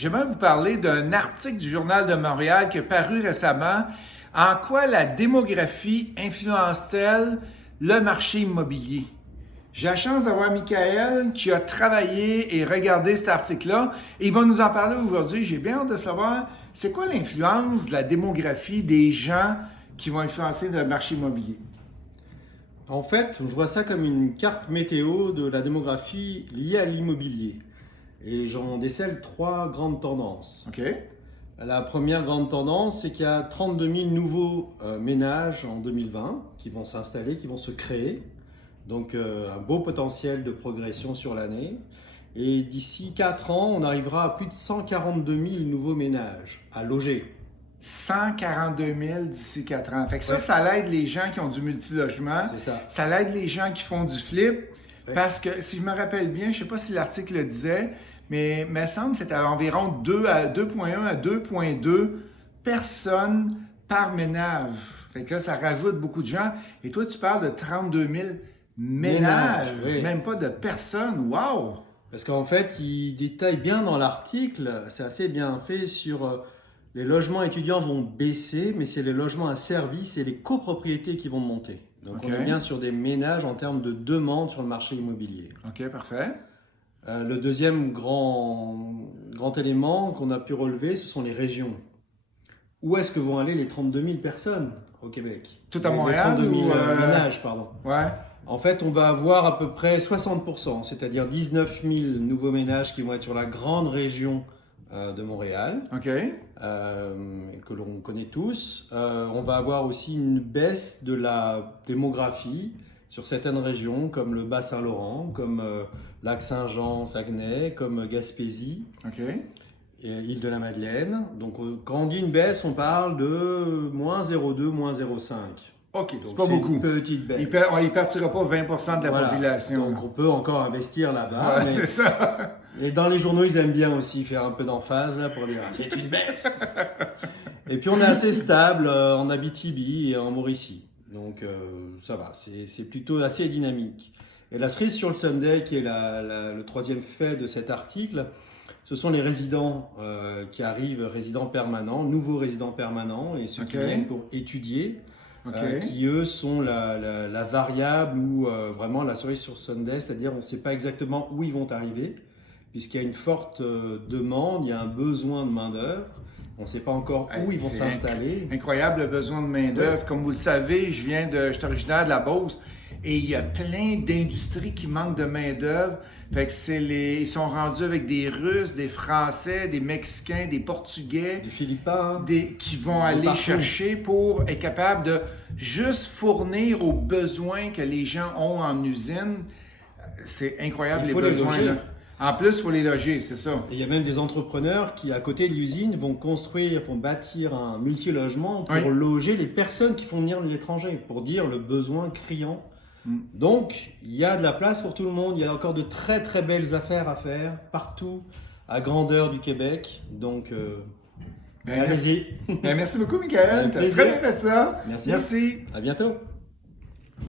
J'aimerais vous parler d'un article du Journal de Montréal qui est paru récemment. En quoi la démographie influence-t-elle le marché immobilier? J'ai la chance d'avoir Michael qui a travaillé et regardé cet article-là et il va nous en parler aujourd'hui. J'ai bien hâte de savoir c'est quoi l'influence de la démographie des gens qui vont influencer le marché immobilier. En fait, je vois ça comme une carte météo de la démographie liée à l'immobilier. Et j'en décèle trois grandes tendances. OK. La première grande tendance, c'est qu'il y a 32 000 nouveaux ménages en 2020 qui vont s'installer, qui vont se créer. Donc un beau potentiel de progression sur l'année. Et d'ici 4 ans, on arrivera à plus de 142 000 nouveaux ménages à loger. 142 000 d'ici 4 ans. Fait que ça, Ouais. ça l'aide les gens qui ont du multilogement. C'est ça. Ça l'aide les gens qui font du flip. Ouais. Parce que, si je me rappelle bien, je ne sais pas si l'article le disait, mais il me semble que c'était environ 2,1 à 2,2 personnes par ménage. Fait que là, ça rajoute beaucoup de gens. Et toi, tu parles de 32 000 ménages, Oui. même pas de personnes. Wow! Parce qu'en fait, il détaille bien dans l'article, c'est assez bien fait sur les logements étudiants vont baisser, mais c'est les logements à service et les copropriétés qui vont monter. Donc OK. on est bien sur des ménages en termes de demande sur le marché immobilier. OK, parfait. Le deuxième grand élément qu'on a pu relever, ce sont les régions. Où est-ce que vont aller les 32 000 personnes au Québec? Tout à Les Montréal 32 000 ou, ménages, pardon. Ouais. En fait, on va avoir à peu près 60%, c'est-à-dire 19 000 nouveaux ménages qui vont être sur la grande région de Montréal, OK. que l'on connaît tous. On va avoir aussi une baisse de la démographie sur certaines régions, comme le Bas-Saint-Laurent, comme Lac-Saint-Jean, Saguenay, comme Gaspésie, OK. et Île-de-la-Madeleine. Donc, quand on dit une baisse, on parle de moins 0,2, moins 0,5. OK, Donc, c'est pas beaucoup. une petite baisse. Il ne partira pas 20 de la Voilà. population. Donc on peut encore investir là-bas. Ouais, mais... c'est ça. Et dans les journaux, ils aiment bien aussi faire un peu d'emphase là, pour dire c'est une baisse. Et puis on est assez stable en Abitibi et en Mauricie. Donc ça va, c'est plutôt assez dynamique. Et la cerise sur le Sunday, qui est le troisième fait de cet article, ce sont les résidents qui arrivent, résidents permanents, nouveaux résidents permanents, et ceux qui Ok. viennent pour étudier. OK. Qui eux sont la variable ou vraiment la cerise sur Sunday, c'est-à-dire on ne sait pas exactement où ils vont arriver, puisqu'il y a une forte demande, il y a un besoin de main-d'œuvre, on ne sait pas encore où ils vont C'est s'installer. incroyable le besoin de main-d'œuvre. Ouais. Comme vous le savez, je suis originaire de la Beauce et il y a plein d'industries qui manquent de main-d'œuvre. Fait que ils sont rendus avec des Russes, des Français, des Mexicains, des Portugais. Des Philippins, Qui vont aller partout. chercher pour être capable de juste fournir aux besoins que les gens ont en usine. C'est incroyable Il les faut les besoins. loger. Là. En plus, il faut les loger, c'est ça. et il y a même des entrepreneurs qui, à côté de l'usine, vont bâtir un multilogement pour Oui. loger les personnes qui font venir de l'étranger, pour dire le besoin criant. Mm. Donc, il y a de la place pour tout le monde. Il y a encore de très très belles affaires à faire partout, à grandeur du Québec. Donc, Ben, allez-y. Ben, merci beaucoup, Michael. Avec Tu as plaisir. très bien fait ça. Merci. Merci. À bientôt.